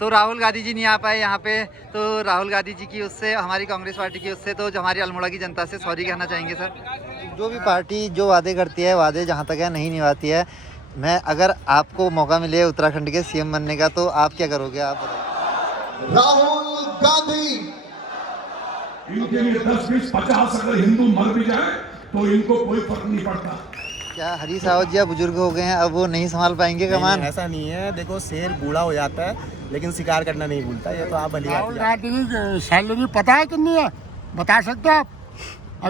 तो राहुल गांधी जी नहीं आ पाए यहाँ पे, तो राहुल गांधी जी की उससे, हमारी कांग्रेस पार्टी की उससे, तो जो हमारी अल्मोड़ा की जनता से सॉरी कहना चाहेंगे सर। जो भी पार्टी जो वादे करती है, वादे जहाँ तक है नहीं निभाती है। मैं अगर आपको मौका मिले उत्तराखंड के सीएम बनने का तो आप क्या करोगे, आप बताइए। राहुल गांधी, इनके लिए 10, 20, 50 अगर हिंदू मर भी जाए तो इनको कोई फर्क नहीं पड़ता। क्या हरीश रावत जी बुजुर्ग हो गए हैं, अब वो नहीं संभाल पाएंगे कमान? ऐसा नहीं है, देखो शेर बूढ़ा हो जाता है लेकिन शिकार करना नहीं भूलता। ये तो आप भली राहुल गांधी की सैलरी पता है कितनी है, बता सकते हो आप?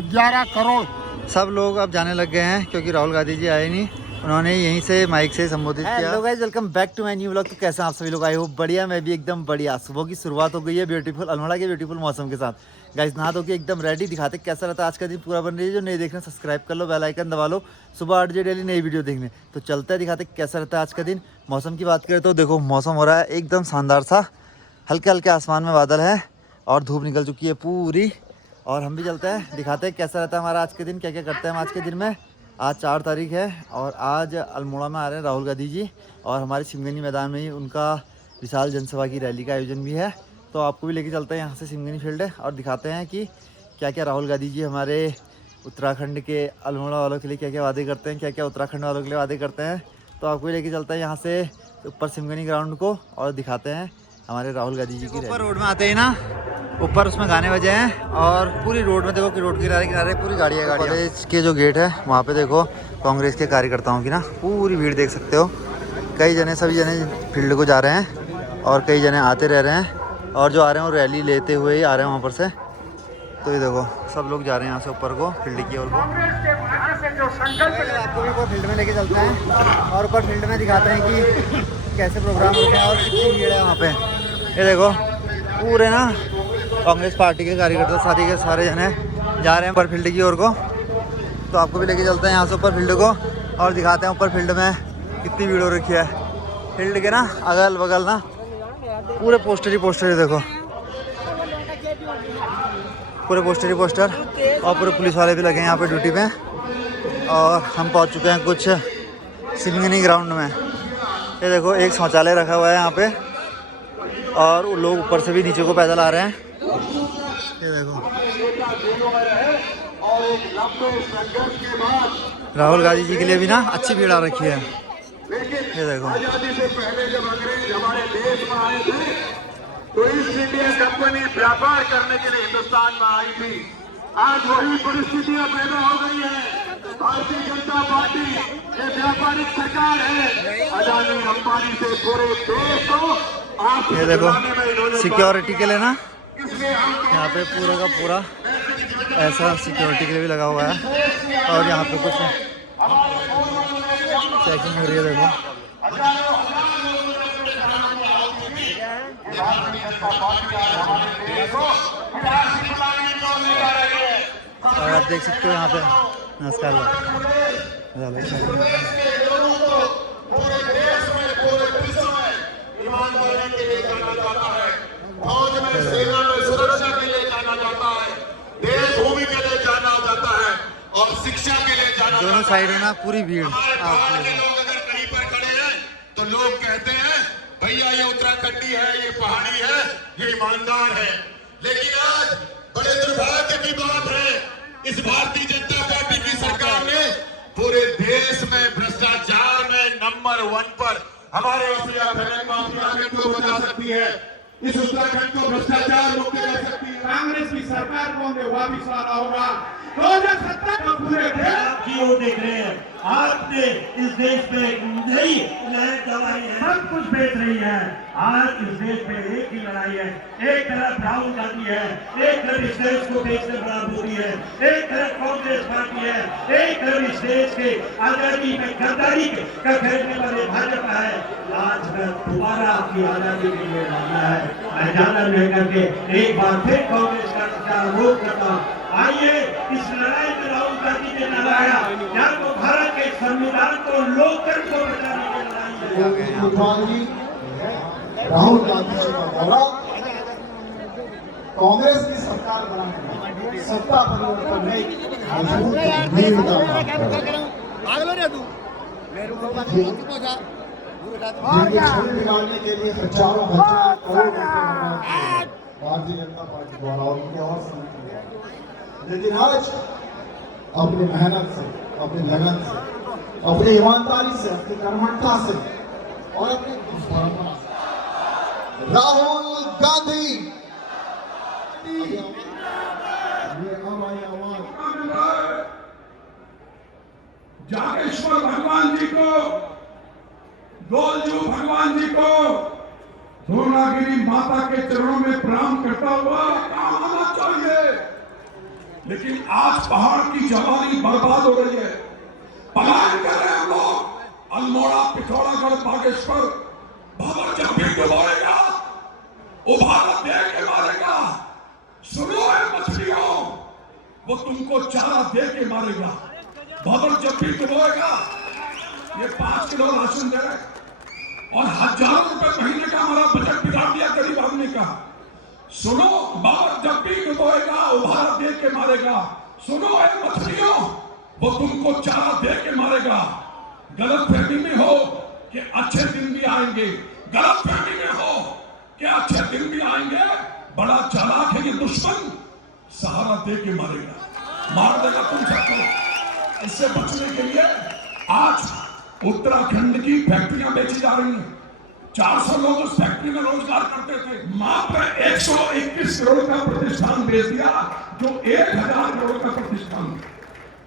11 करोड़। सब लोग अब जाने लग गए हैं क्योंकि राहुल गांधी जी आए नहीं, उन्होंने यहीं से माइक से संबोधित किया। Hello guys, welcome back to my new vlog. तो कैसे आप सभी लोग आए हो? बढ़िया, मैं भी एकदम बढ़िया। सुबह की शुरुआत हो गई है ब्यूटीफुल अल्मोड़ा के ब्यूटीफुल मौसम के साथ। गाइस नहा धो के एकदम रेडी, दिखाते कैसा रहता है आज का दिन पूरा। बन रही है जो नहीं देखना सब्सक्राइब कर लो, बेल आइकन दबा लो, सुबह 8 बजे डेली नई वीडियो देखने। तो चलते हैं, दिखाते कैसा रहता है आज का दिन। मौसम की बात करें तो देखो मौसम हो रहा है एकदम शानदार सा, हल्के हल्के आसमान में बादल है और धूप निकल चुकी है पूरी। और हम भी चलते हैं, दिखाते हैं कैसा रहता है हमारा आज के दिन, क्या क्या करते हैं हम आज के दिन में। आज 4 तारीख है और आज अल्मोड़ा में आ रहे हैं राहुल गांधी जी, और हमारे सिमगनी मैदान में ही उनका विशाल जनसभा की रैली का आयोजन भी है। तो आपको भी लेके चलते हैं यहाँ से, सिमगनी फील्ड है, और दिखाते हैं कि क्या क्या राहुल गांधी जी हमारे उत्तराखंड के अल्मोड़ा वालों के लिए क्या क्या वादे करते हैं, क्या क्या उत्तराखंड वालों के लिए वादे करते हैं। तो आपको भी लेके चलते हैं यहाँ से ऊपर सिमगनी ग्राउंड को और दिखाते हैं हमारे राहुल गांधी जी की। ऊपर रोड में आते ही ना, ऊपर उसमें गाने बजे हैं और पूरी रोड में देखो कि रोड के किनारे किनारे पूरी गाड़ियाँ। कॉलेज के जो गेट है वहाँ पे देखो कांग्रेस के कार्यकर्ताओं की ना पूरी भीड़ देख सकते हो। कई जने, सभी जने फील्ड को जा रहे हैं और कई जने आते रह रहे हैं, और जो आ रहे हैं वो रैली लेते हुए ही आ रहे हैं वहाँ पर से। तो ये देखो सब लोग जा रहे हैं यहाँ से ऊपर को, फील्ड की ओर को। आपको भी ऊपर फील्ड में लेके चलते हैं और ऊपर फील्ड में दिखाते हैं कि कैसे प्रोग्राम होते हैं और कितनी भीड़ है वहाँ पे। ये देखो पूरे ना कांग्रेस पार्टी के कार्यकर्ता साथी के सारे जने जा रहे हैं ऊपर फील्ड की ओर को। तो आपको भी लेके चलते हैं यहाँ से ऊपर फील्ड को और दिखाते हैं ऊपर फील्ड में कितनी भीड़ हो रखी है। फील्ड के ना अगल बगल ना पूरे पोस्टर ही पोस्टर, देखो पूरे पोस्टर ही पोस्टर, और पूरे पुलिस वाले भी लगे हैं यहाँ पे ड्यूटी पे। और हम पहुँच चुके हैं कुछ सिमगनी ग्राउंड में। ये देखो एक शौचालय रखा हुआ है यहाँ पे, और वो लोग ऊपर से भी नीचे को पैदल आ रहे हैं। ये देखो राहुल गांधी जी के लिए भी ना अच्छी भीड़ आ रखी है। ये देखो आजादी से पहले जब अंग्रेज हमारे देश में आए थे तो ईस्ट इंडिया कंपनी व्यापार करने के लिए हिंदुस्तान में आई थी। आज वही परिस्थितियां पैदा हो गई है। भारतीय जनता पार्टी ये व्यापारिक सरकार है, अडानी अंबानी से पूरे देश को। ये देखो सिक्योरिटी के लिए ना यहाँ पे पूरा का पूरा ऐसा सिक्योरिटी के लिए भी लगा हुआ है, और यहाँ पे कुछ चेकिंग हो रही है। देखो और आप देख सकते हो यहाँ पे, नमस्कार सुरक्षा के लिए जाना जाता है, देश भूमि के लिए जाना जाता है, और शिक्षा के लिए जाना। दोनों साइड में ना पूरी भीड़। लोग अगर कहीं पर खड़े हैं तो लोग कहते हैं भैया ये उत्तराखंडी है, ये पहाड़ी है, ये ईमानदार है। लेकिन आज बड़े दुर्भाग्य की बात है, इस भारतीय जनता पार्टी की सरकार ने पूरे देश में भ्रष्टाचार में नंबर 1 पर हमारे उत्तराखंड को बचा सकती है, इस उत्तराखंड को भ्रष्टाचार मुक्त कर सकती है। कांग्रेस की सरकार को हमें वापिस लाना होगा। 2070 में पूरे देश की ओर देख रहे हैं। आपने इस देश पे नई लहर चलाई है, सब कुछ बेच रही है। आज इस देश पे एक ही लड़ाई है, एक तरफ राहुल गांधी है, एक तरफ इस देश को बेचने वाला मोदी है, एक तरफ कांग्रेस पार्टी है, एक तरफ इस देश के आजादी में गद्दारी का खेलने वाले भाजपा है। आज मैं दोबारा आपकी आजादी के लिए लड़ना है। मैं ज्यादा नहीं करके एक बार फिर कांग्रेस का आरोप करता हूं। आइए इस लड़ाई में राहुल गांधी ने लड़ाया, या तो भारत के संविधान को, लोकतंत्र को बचाने की लड़ाई है। राहुल गांधी जी का दौरा कांग्रेस की सरकार बनाने में सत्ता परिवर्तन में मजबूत नींव का काम कर रहा है। जिनकी छवि बिगाड़ने के लिए हजारों हजार करोड़ रुपए बर्बाद किए भारतीय जनता पार्टी द्वारा और उनके और समर्थन द्वारा। लेकिन आज अपनी मेहनत से, अपनी लगन से, अपनी ईमानदारी से, अपनी कर्मठता से और अपनी परंपरा से राहुल गांधी ये हमारी आवाज जागेश्वर भगवान जी को, दोलजू भगवान जी को, द्रोणागिरी माता के चरणों में प्रणाम करता हुआ काम आना चाहिए। लेकिन आज पहाड़ की जवानी बर्बाद हो रही है, पलायन कर रहे हैं हम लोग। अल्मोड़ा, पिथौरागढ़, बागेश्वर, भाबर जब भी डुबोएगा उभार दे के मारेगा। सुनो है मछलियों, वो तुमको चारा दे के मारेगा। भाबर जब भी डुबोएगा ये 5 किलो राशन दे रहे और हजारों रुपए महीने का हमारा बजट बिगाड़ दिया गरीब आदमी का। सुनो, बाबर जब भी डुबोएगा उभार दे के मारेगा। सुनो है मछलियों, वो तुमको चारा दे के मारेगा। गलत फहमी में हो कि अच्छे दिन भी आएंगे, गलत फहमी में हो कि अच्छे दिन भी आएंगे। बड़ा चालाक है ये दुश्मन, सहारा दे के मारेगा, मार देगा तुम सबको। इससे बचने के लिए आज उत्तराखंड की फैक्ट्रियां बेची जा रही हैं। 400 लोग उस फैक्ट्री में रोजगार करते थे, मात्र 121 करोड़ का प्रतिष्ठान बेच दिया, जो 1000 करोड़ का प्रतिष्ठान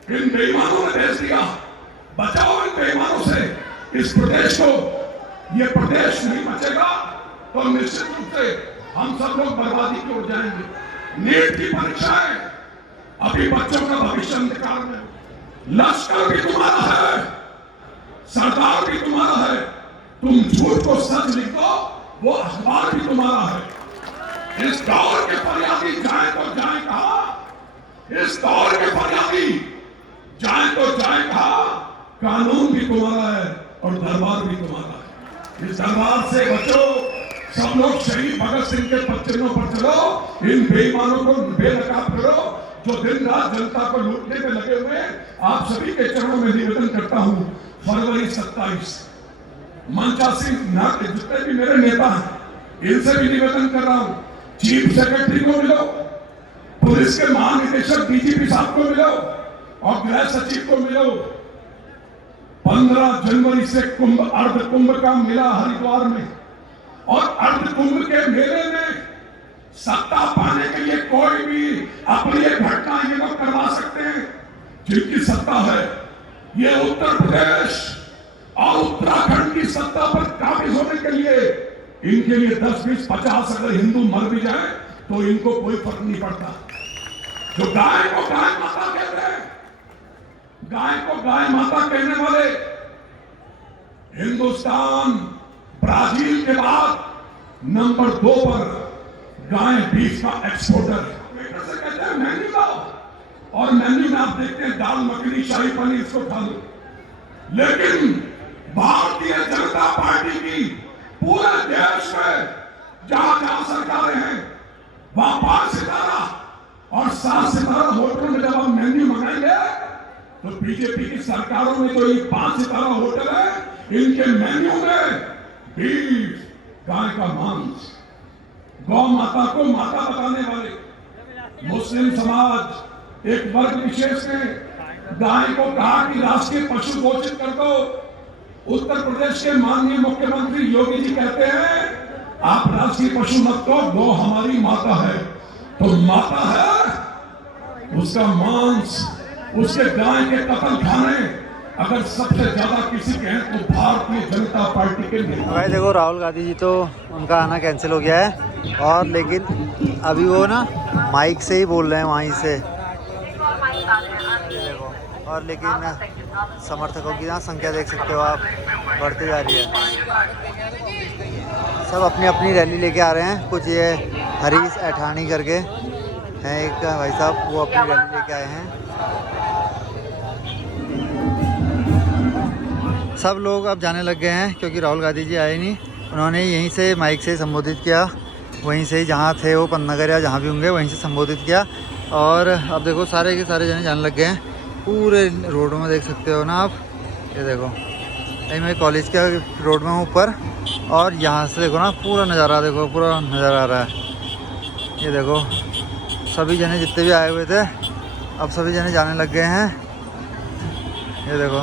इन बेईमानों ने बेच दिया। बचाओ इन बेईमानों से इस प्रदेश को। ये प्रदेश नहीं बचेगा तो निश्चित रूप से हम सब लोग बर्बादी की ओर जाएंगे। नीट की परीक्षाएं अभी बच्चों का भविष्य अंधकार में। लश्कर भी तुम्हारा है, सरकार भी तुम्हारा है। तुम झूठ को सच लिख दो, वो अखबार भी तुम्हारा है। इस दौर के फरियादी जाए तो जाए कहा, इस दौर के फरियादी जाए तो जाए कहा। कानून भी तुम्हारा है और दरबार भी तुम्हारा है। इस दरबार से बचो। सब लोग शहीद भगत सिंह के पच्चीनों पर चलो। इन बेईमानों को बेनकाब करो जो दिन रात जनता को लूटने में लगे हुए। आप सभी के चरणों में निवेदन करता हूं, फरवरी 27 मंचा सिंह जितने भी मेरे नेता हैं इनसे भी निवेदन कर रहा हूं, चीफ सेक्रेटरी को मिलो, पुलिस के महानिदेशक डीजीपी साहब को मिलो और गृह सचिव को मिलो। 15 जनवरी से कुंभ, अर्ध कुंभ का मेला हरिद्वार में, और अर्ध कुंभ के मेले में सत्ता पाने के लिए कोई भी अपनी एक घटना ये लोग करवा सकते हैं। जिनकी सत्ता है, ये उत्तर प्रदेश और उत्तराखंड की सत्ता पर काबिज होने के लिए इनके लिए 10, 20, 50 अगर हिंदू मर भी जाए तो इनको कोई फर्क नहीं पड़ता। जो गाय को गाय माता कहते हैं, गाय को गाय माता कहने वाले हिंदुस्तान ब्राजील के बाद नंबर 2 पर गाय बीफ का एक्सपोर्टर है। कहते हैं मेन्यू लाओ, और मेन्यू में आप देखते हैं दाल मखनी, शाही पनीर, इसको खा लो। लेकिन भारतीय जनता पार्टी की पूरे देश में जहां जहां सरकारें हैं वहां 5 सितारा और 7 सितारा होटलों में जब आप मेन्यू मंगाएंगे तो बीजेपी की सरकारों में जो ये 5 सितारा होटल है, इनके मेन्यू में बीफ, गाय का मांस, गौ माता को माता बताने वाले मुस्लिम समाज एक वर्ग विशेष ने गाय को कहा कि राष्ट्रीय पशु घोषित कर दो। उत्तर प्रदेश के माननीय मुख्यमंत्री योगी जी कहते हैं आप राष्ट्रीय पशु मत कहो, गौ हमारी माता है। तो माता है, उसका मांस, उसके गाय के कत्ल खाने अगर सबसे ज्यादा किसी के हैं तो भारतीय जनता पार्टी के लिए। भाई देखो, राहुल गांधी जी तो उनका आना कैंसिल हो गया है, और लेकिन अभी वो ना माइक से ही बोल रहे हैं वहीं से। देखो, और लेकिन समर्थकों की ना संख्या देख सकते हो आप, बढ़ती जा रही है। सब अपनी अपनी रैली लेके आ रहे हैं। कुछ ये हरीश ऐठानी करके हैं एक भाई साहब, वो अपनी रैली लेके आए हैं। सब लोग अब जाने लग गए हैं क्योंकि राहुल गांधी जी आए नहीं। उन्होंने यहीं से माइक से संबोधित किया, वहीं से ही जहाँ थे वो पन्नगर या जहाँ भी होंगे वहीं से संबोधित किया। और अब देखो सारे के सारे जने जाने लग गए हैं। पूरे रोडों में देख सकते हो ना आप, ये देखो अभी मैं कॉलेज के रोड में हूँ ऊपर, और यहाँ से देखो ना पूरा नज़ारा, देखो पूरा नज़ारा आ रहा है। ये देखो सभी जने जितने भी आए हुए थे अब सभी जने जाने लग गए हैं। ये देखो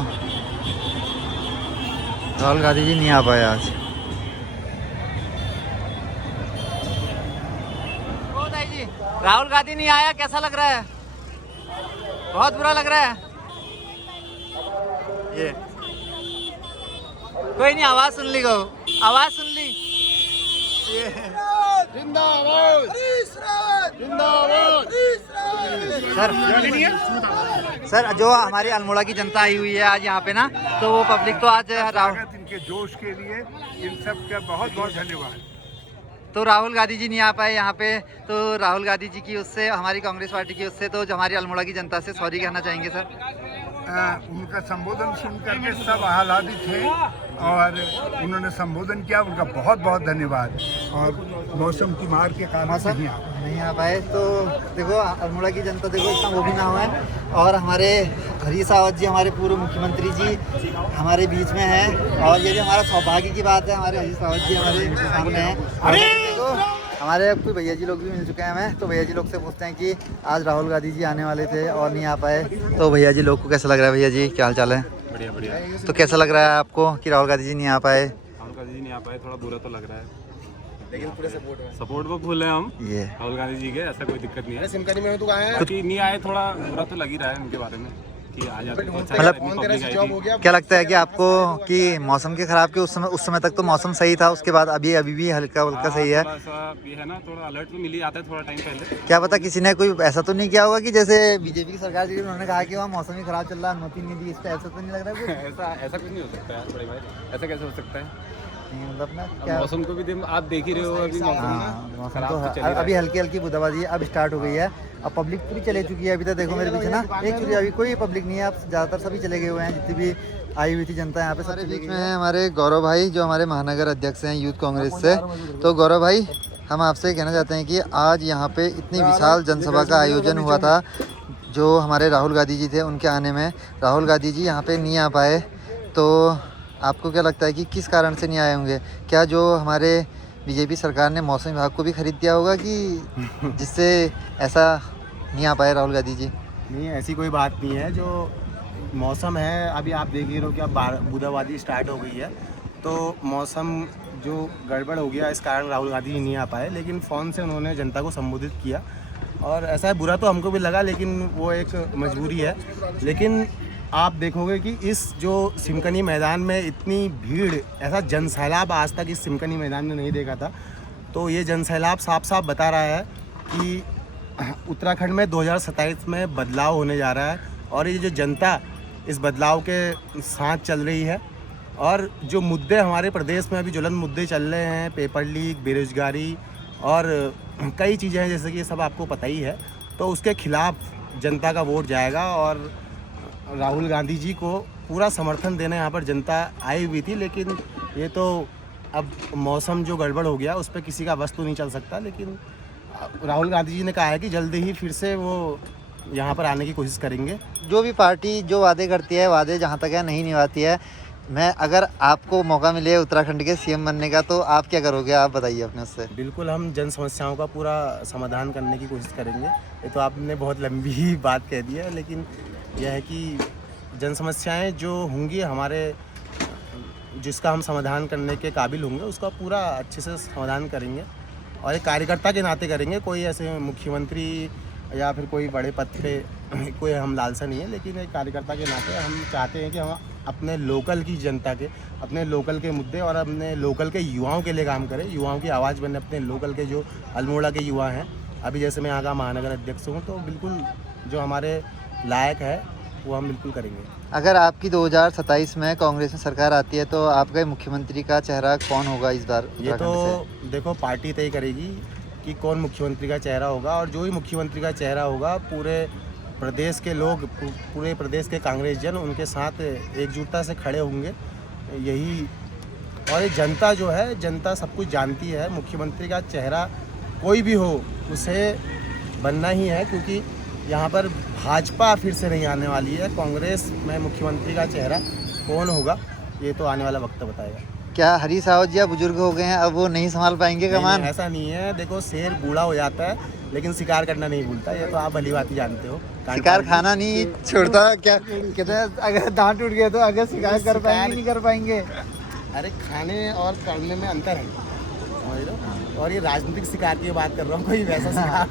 राहुल गांधी जी नहीं आ पाए आज। राहुल गांधी नहीं आया, कैसा लग रहा है? बहुत बुरा लग रहा है। ये कोई नहीं, आवाज सुन ली, गो आवाज सुन ली। सर जो हमारी अल्मोड़ा की जनता आई हुई है आज यहाँ पे ना, तो वो पब्लिक तो आज इनके जोश के लिए इन सब का बहुत बहुत धन्यवाद। तो राहुल गांधी जी नहीं आ पाए यहाँ पे, तो राहुल गांधी जी की उससे, हमारी कांग्रेस पार्टी की उससे, तो जो हमारी अल्मोड़ा की जनता से सॉरी कहना चाहेंगे सर। उनका संबोधन सुन करके सब आह्लादित थे और उन्होंने संबोधन किया, उनका बहुत बहुत धन्यवाद। और मौसम की मार के कारण नहीं आ पाए, तो देखो अल्मोड़ा की जनता देखो इतना वो भी ना हुआ है। और हमारे हरीश रावत जी, हमारे पूर्व मुख्यमंत्री जी हमारे बीच में हैं, और ये भी हमारा सौभाग्य की बात है, हमारे हरीश रावत जी हमारे सामने हैं। तो हमारे कोई भैया जी लोग भी मिल चुके हैं हमें, तो भैया जी लोग से पूछते हैं कि आज राहुल गांधी जी आने वाले थे और नहीं आ पाए, तो भैया जी लोग को कैसा लग रहा है? भैया जी क्या हाल चाल है? बढ़िया बढ़िया। तो कैसा लग रहा है आपको कि राहुल गांधी जी नहीं आ पाए? राहुल गांधी जी नहीं आ पाए, थोड़ा बुरा तो लग रहा है, लेकिन पूरे सपोर्ट में फुल है हम ये राहुल गांधी जी के, ऐसा कोई दिक्कत नहीं है। सिमकनी में तो आए बाकी नहीं आए, थोड़ा बुरा तो लग ही रहा है उनके बारे में कि आ जाते तो अच्छा मतलब क्या लगता है कि आपको कि मौसम के खराब के उस समय तक तो मौसम सही था, उसके बाद अभी भी हल्का हल्का सही है? ये है ना, थोड़ा अलर्ट तो मिल ही आता है थोड़ा टाइम पहले। क्या पता किसी ने कोई ऐसा तो नहीं किया होगा कि जैसे बीजेपी की सरकार जी उन्होंने कहा कि वहाँ मौसम ही खराब चल रहा है, अनुमति नहीं दी, इस पर ऐसा तो नहीं लग रहा है? ऐसा कुछ नहीं हो सकता है बड़े भाई, ऐसा कैसे हो सकता है? मतलब ना क्या मौसम को भी आप देख ही रहे हो, अभी मौसम तो अभी हल्की हल्की बूंदाबांदी अब स्टार्ट हो गई है। अब पब्लिक पूरी चले चुकी है, अभी तक देखो मेरे पीछे ना एक चुरी, अभी कोई पब्लिक नहीं है, अब ज़्यादातर सभी चले गए हुए हैं, जितनी भी आई हुई थी जनता यहाँ पे। सारे बीच में है हमारे गौरव भाई जो हमारे महानगर अध्यक्ष हैं यूथ कांग्रेस से। तो गौरव भाई हम आपसे कहना चाहते हैं कि आज यहाँ पे इतनी विशाल जनसभा का आयोजन हुआ था, जो हमारे राहुल गांधी जी थे उनके आने में, राहुल गांधी जी यहाँ पे नहीं आ पाए, तो आपको क्या लगता है कि किस कारण से नहीं आए होंगे? क्या जो हमारे बीजेपी सरकार ने मौसम विभाग को भी खरीद दिया होगा कि जिससे ऐसा नहीं आ पाए राहुल गांधी जी? नहीं, ऐसी कोई बात नहीं है। जो मौसम है अभी आप देख ही रहे हो कि अब बूंदाबांदी स्टार्ट हो गई है, तो मौसम जो गड़बड़ हो गया इस कारण राहुल गांधी जी नहीं आ पाए, लेकिन फ़ोन से उन्होंने जनता को संबोधित किया, और ऐसा है बुरा तो हमको भी लगा, लेकिन वो एक मजबूरी है। लेकिन आप देखोगे कि इस जो सिमकनी मैदान में इतनी भीड़, ऐसा जनसैलाब आज तक इस सिमकनी मैदान में नहीं देखा था। तो ये जनसैलाब साफ साफ बता रहा है कि उत्तराखंड में 2027 में बदलाव होने जा रहा है, और ये जो जनता इस बदलाव के साथ चल रही है। और जो मुद्दे हमारे प्रदेश में अभी ज्वलंत मुद्दे चल रहे हैं, पेपर लीक, बेरोजगारी और कई चीज़ें हैं जैसे कि ये सब आपको पता ही है, तो उसके खिलाफ जनता का वोट जाएगा। और राहुल गांधी जी को पूरा समर्थन देने यहाँ पर जनता आई हुई थी, लेकिन ये तो अब मौसम जो गड़बड़ हो गया उस पर किसी का बस तो नहीं चल सकता। लेकिन राहुल गांधी जी ने कहा है कि जल्दी ही फिर से वो यहाँ पर आने की कोशिश करेंगे। जो भी पार्टी जो वादे करती है, वादे जहाँ तक है नहीं निभाती है। मैं अगर आपको मौका मिले उत्तराखंड के सीएम बनने का, तो आप क्या करोगे? आप बताइए अपने उससे। बिल्कुल, हम जन समस्याओं का पूरा समाधान करने की कोशिश करेंगे। ये तो आपने बहुत लंबी बात कह दी है, लेकिन यह है कि जन समस्याएं जो होंगी हमारे, जिसका हम समाधान करने के काबिल होंगे, उसका पूरा अच्छे से समाधान करेंगे, और एक कार्यकर्ता के नाते करेंगे। कोई ऐसे मुख्यमंत्री या फिर कोई बड़े पद पे कोई हम लालसा नहीं है, लेकिन एक कार्यकर्ता के नाते हम चाहते हैं कि हम अपने लोकल की जनता के, अपने लोकल के मुद्दे और अपने लोकल के युवाओं के लिए काम करें, युवाओं की आवाज़ बने, अपने लोकल के जो अल्मोड़ा के युवा हैं। अभी जैसे मैं यहाँ का महानगर अध्यक्ष हूँ, तो बिल्कुल जो हमारे लायक है वो हम बिल्कुल करेंगे। अगर आपकी 2027 में कांग्रेस में सरकार आती है, तो आपके मुख्यमंत्री का चेहरा कौन होगा इस बार? ये तो देखो पार्टी तय करेगी कि कौन मुख्यमंत्री का चेहरा होगा, और जो ही मुख्यमंत्री का चेहरा होगा पूरे प्रदेश के लोग, पूरे प्रदेश के कांग्रेस जन उनके साथ एकजुटता से खड़े होंगे। यही, और ये जनता जो है, जनता सब कुछ जानती है। मुख्यमंत्री का चेहरा कोई भी हो उसे बनना ही है, क्योंकि यहाँ पर भाजपा फिर से नहीं आने वाली है। कांग्रेस में मुख्यमंत्री का चेहरा कौन होगा ये तो आने वाला वक्त बताएगा। क्या हरी साहब जी बुजुर्ग हो गए हैं, अब वो नहीं संभाल पाएंगे कमान? नहीं, ऐसा नहीं है। देखो शेर बूढ़ा हो जाता है लेकिन शिकार करना नहीं भूलता, ये तो आप भली बात ही जानते हो। शिकार खाना नहीं छोड़ता क्या? कहते हैं अगर दांत टूट गए तो अगर शिकार कर पाएंगे नहीं कर पाएंगे। अरे खाने और करने में अंतर है, समझ लो। और ये राजनीतिक शिकार की बात कर रहा हूँ, कोई वैसा शिकार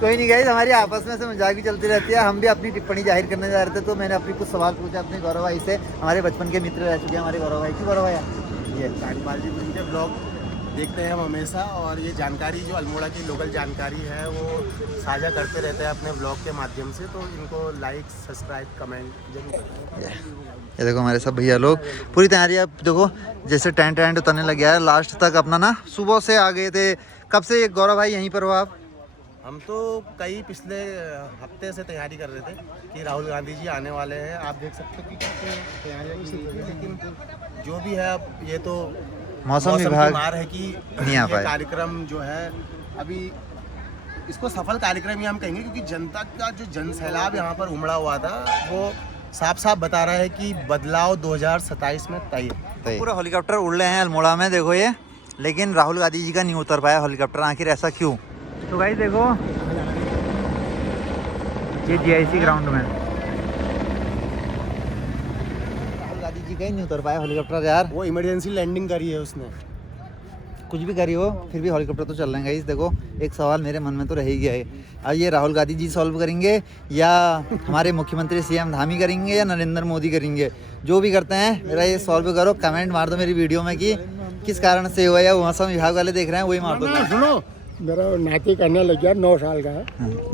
कोई नहीं गाइस, हमारी आपस में से मजाक भी चलती रहती है। हम भी अपनी टिप्पणी जाहिर करने जा रहे थे तो मैंने अपनी कुछ सवाल पूछा अपने गौरव भाई से। हमारे बचपन के मित्र रह चुके हैं हमारे गौरव भाई। क्यों गौरव भाई? ये कांडपाल जी उनके ब्लॉग देखते हैं हम हमेशा, और ये जानकारी जो अल्मोड़ा की लोकल जानकारी है वो साझा करते रहते हैं अपने ब्लॉग के माध्यम से, तो इनको लाइक सब्सक्राइब कमेंट जरूर करें। ये देखो हमारे सब भैया लोग पूरी तैयारी। अब देखो जैसे टेंट वेंट उतरने लग गया है लास्ट तक अपना ना, सुबह से आ गए थे। कब से गौरव भाई यहीं पर हो आप? हम तो कई पिछले हफ्ते से तैयारी कर रहे थे कि राहुल गांधी जी आने वाले हैं। आप देख सकते हो कि कैसे तैयारियां की गई थी, लेकिन जो भी है अब ये तो मौसम की विभाग मार है कि नहीं आ ये पाए। कार्यक्रम जो है अभी इसको सफल कार्यक्रम ही हम कहेंगे, क्योंकि जनता का जो जनसैलाब यहाँ पर उमड़ा हुआ था वो साफ साफ बता रहा है कि बदलाव 2027 में तय है। पूरा हेलीकॉप्टर उड़ रहे हैं अल्मोड़ा में देखो ये, लेकिन राहुल गांधी जी का नहीं उतर पाया हेलीकॉप्टर। आखिर ऐसा क्यों? तो गाइस देखो ये जीआईसी ग्राउंड में राहुल गांधी जी का ही नहीं उतर पाया हेलीकॉप्टर यार। वो इमरजेंसी लैंडिंग करी है उसने। कुछ भी करी हो फिर भी हेलीकॉप्टर तो चल रहे हैं गाइस। देखो एक सवाल मेरे मन में तो रह ही गया है, अब ये राहुल गांधी जी सॉल्व करेंगे या हमारे मुख्यमंत्री सीएम धामी करेंगे या नरेंद्र मोदी करेंगे? जो भी करते हैं मेरा ये सॉल्व करो, कमेंट मार दो मेरी वीडियो में कि किस कारण से हुआ, या मौसम विभाग वाले देख रहे हैं वही मार दो। सुनो, मेरा नाती करने लग गया, 9 साल का है।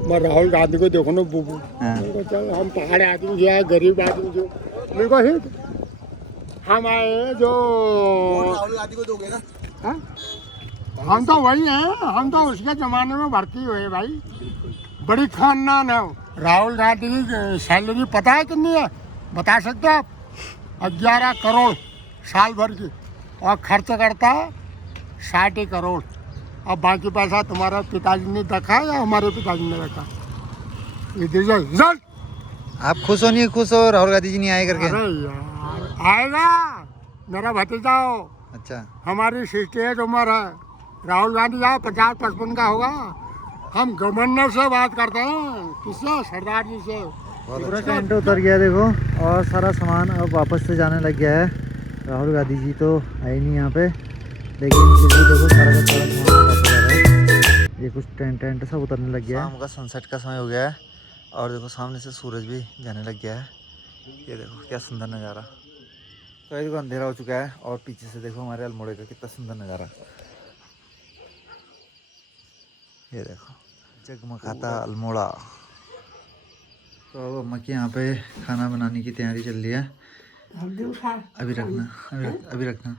मैं राहुल गांधी को देखो ना बुबू, मेरे को चल हम पहाड़ आदमी जो है, गरीब आदमी जो मेरे को हित हम आए जो राहुल गांधी को दोगे ना? हाँ? हम तो वही हैं, हम तो उसके जमाने में भर्ती हुए भाई, बड़ी खानदान है। राहुल गांधी की सैलरी पता है कितनी है? बता सकते हो आप? 11 करोड़ साल भर की, और खर्च करता है 60 करोड़। अब बाकी पैसा तुम्हारा पिताजी ने रखा है या हमारे पिताजी ने रखा? ये दीजिए रिजल्ट। आप खुश हो नहीं खुश हो राहुल गांधी जी नहीं आए करके? अरे यार आएगा, मेरा भतीजा हो। अच्छा, हमारी 68 उम्र है, राहुल गांधी यहाँ 50-55 का होगा। हम गवर्नर से बात करते हैं, किससे? सरदार जी से। पूरा टेंट उतर गया देखो, और सारा सामान अब वापस से जाने लग गया है। राहुल गांधी जी तो आए नहीं यहाँ पे, लेकिन फिर भी देखो सारा का सारा सामान वापस आ रहा है। ये कुछ टेंट सब उतरने लग गया है। शाम का सनसेट का समय हो गया है, और देखो सामने से सूरज भी जाने लग गया है। ये देखो क्या सुंदर नज़ारा। तो ये देखो अंधेरा हो चुका है, और पीछे से देखो हमारे अल्मोड़े का कितना सुंदर नज़ारा। ये देखो जगमगाता अल्मोड़ा। तो अब अम्मा की यहाँ पे खाना बनाने की तैयारी चल रही है। अभी रखना, अभी रखना।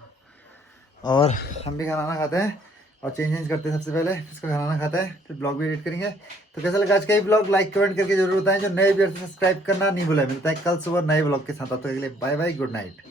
और हम भी खाना खाते हैं और चेंज करते हैं। सबसे पहले इसका खाना खाते हैं, फिर ब्लॉग भी एडिट करेंगे। तो कैसा लगा आज का ये ब्लॉग? लाइक कमेंट करके जरूर बताएं। जो नए व्यूअर्स सब्सक्राइब करना नहीं भूलें। मिलता है कल सुबह नए ब्लॉग के साथ। तब तक के लिए बाय बाय, गुड नाइट।